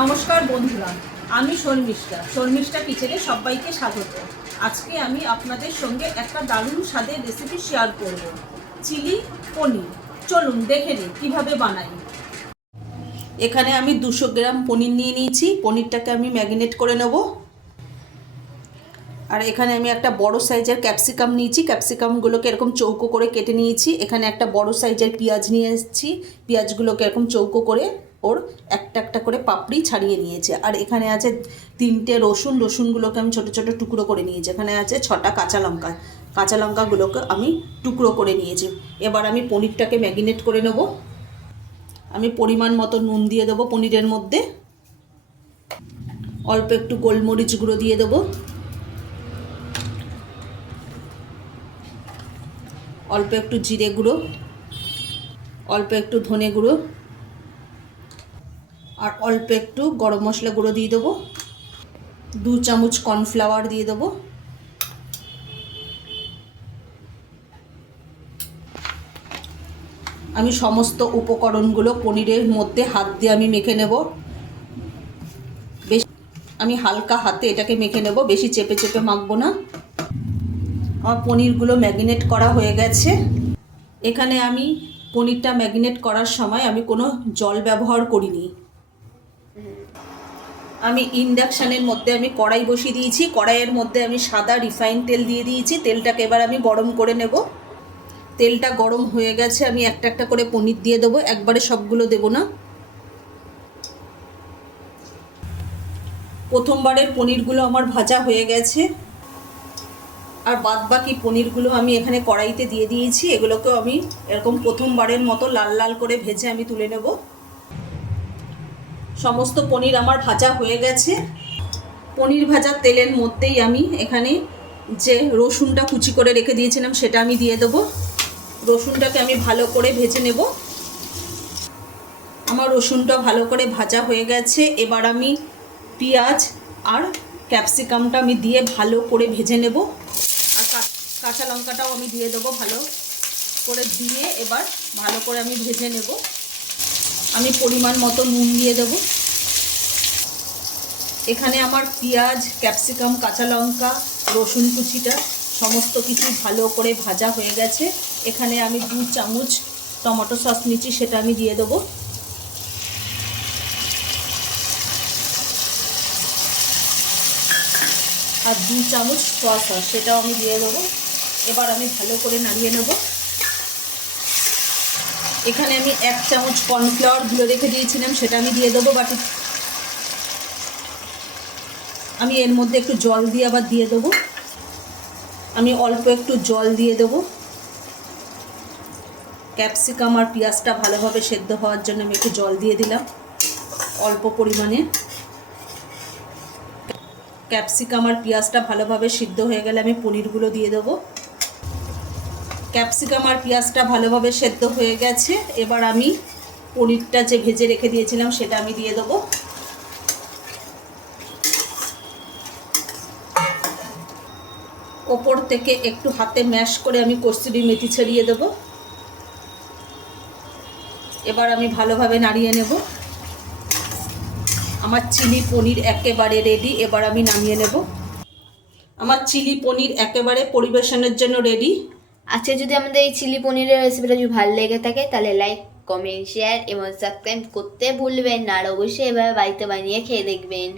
নমস্কার বন্ধুরা, আমি শর্মিষ্ঠা কিচেনে সবাইকে স্বাগত। আজকে আমি আপনাদের সঙ্গে একটা দারুণ স্বাদের রেসিপি শেয়ার করব, চিলি পনির। চলুন দেখে নিই কীভাবে বানাই। এখানে আমি 200 গ্রাম পনির নিয়ে নিয়েছি। পনিরটাকে আমি ম্যারিনেট করে নেব। আর এখানে আমি একটা বড় সাইজের ক্যাপসিকাম নিয়েছি। ক্যাপসিকামগুলোকে এরকম চৌকো করে কেটে নিয়েছি। এখানে একটা বড় সাইজের পেঁয়াজ নিয়ে এসেছি। পেঁয়াজগুলোকে এরকম চৌকো করে ওর একটা একটা করে পাপড়ি ছাড়িয়ে নিয়েছে। আর এখানে আছে 3টে রসুনগুলোকে আমি ছোট ছোট টুকরো করে নিয়েছি। এখানে আছে 6টা কাঁচা লঙ্কাগুলোকে আমি টুকরো করে নিয়েছি। এবার আমি পনিরটাকে ম্যারিনেট করে নেব। আমি পরিমাণ মতো নুন দিয়ে দেবো পনিরের মধ্যে। অল্প একটু গোলমরিচ গুঁড়ো দিয়ে দেবো। অল্প একটু জিরে গুঁড়ো, অল্প একটু ধনে গুঁড়ো, আর অল্প একটু গরম মশলা গুঁড়ো দিয়ে দেবো। 2 চামচ কর্নফ্লাওয়ার দিয়ে দেবো। আমি সমস্ত উপকরণগুলো পনিরের মধ্যে হাত দিয়ে আমি মেখে নেব। আমি হালকা হাতে এটাকে মেখে নেব, বেশি চেপে চেপে মাখবো না। আমার পনিরগুলো ম্যারিনেট করা হয়ে গেছে। এখানে আমি পনিরটা ম্যারিনেট করার সময় আমি কোনো জল ব্যবহার করিনি। আমি ইন্ডাকশানের মধ্যে আমি কড়াই বসিয়ে দিয়েছি। কড়াইয়ের মধ্যে আমি সাদা রিফাইন তেল দিয়ে দিয়েছি। তেলটাকে এবার আমি গরম করে নেব। তেলটা গরম হয়ে গেছে। আমি একটা একটা করে পনির দিয়ে দেবো, একবারে সবগুলো দেব না। প্রথমবারের পনিরগুলো আমার ভাজা হয়ে গেছে। আর বাদ বাকি পনিরগুলো আমি এখানে কড়াইতে দিয়ে দিয়েছি। এগুলোকেও আমি এরকম প্রথমবারের মতো লাল লাল করে ভেজে আমি তুলে নেব। সমস্ত পনির আমার ভাজা হয়ে গেছে। পনির ভাজার তেলের মধ্যেই আমি এখানে যে রসুনটা কুচি করে রেখে দিয়েছিলাম সেটা আমি দিয়ে দেবো। রসুনটাকে আমি ভালো করে ভেজে নেব। আমার রসুনটা ভালো করে ভাজা হয়ে গেছে। এবার আমি পেঁয়াজ আর ক্যাপসিকামটা আমি দিয়ে ভালো করে ভেজে নেব। আর কাঁচা লঙ্কাটাও আমি দিয়ে দেবো। ভালো করে দিয়ে এবার ভালো করে আমি ভেজে নেব। আমি পরিমাণ মতো নুন দিয়ে দেবো। এখানে আমার পেঁয়াজ, ক্যাপসিকাম, কাঁচা লঙ্কা, রসুন কুচিটা সমস্ত কিছু ভালো করে ভাজা হয়ে গেছে। এখানে আমি 2 চামচ টমেটো সস নিচ্ছি, সেটা আমি দিয়ে দেবো। আর 2 চামচ সয়া সস, সেটাও আমি দিয়ে দেবো। এবার আমি ভালো করে নাড়িয়ে নেব। এখানে আমি 1 চামচ কর্নফ্লাওয়ার গুঁড়ো রেখে দিয়েছিলাম, সেটা আমি দিয়ে দেবো বাটি। আমি এর মধ্যে একটু জল দিয়ে আবার দিয়ে দেবো। আমি অল্প একটু জল দিয়ে দেবো। ক্যাপসিকাম আর পেঁয়াজটা ভালোভাবে সেদ্ধ হওয়ার জন্য আমি একটু জল দিয়ে দিলাম অল্প পরিমাণে। ক্যাপসিকাম আর পেঁয়াজটা ভালোভাবে সিদ্ধ হয়ে গেলে আমি পনিরগুলো দিয়ে দেবো। ক্যাপসিকাম আর পেঁয়াজটা ভালোভাবে সেদ্ধ হয়ে গেছে। এবার আমি পনিরটা যে ভেজে রেখে দিয়েছিলাম সেটা আমি দিয়ে দেবো। ওপর থেকে একটু হাতে ম্যাশ করে আমি কসুরি মেথি ছড়িয়ে দেবো। এবার আমি ভালোভাবে নাড়িয়ে নেব। আমার চিলি পনির একেবারে রেডি। এবার আমি নামিয়ে নেব। আমার চিলি পনির একেবারে পরিবেশনের জন্য রেডি। আচ্ছা, যদি আমাদের এই চিলি পনিরের রেসিপিটা যদি ভালো লেগে থাকে তাহলে লাইক, কমেন্ট, শেয়ার এবং সাবস্ক্রাইব করতে ভুলবেন না। আর অবশ্যই এভাবে বাড়িতে বানিয়ে খেয়ে দেখবেন।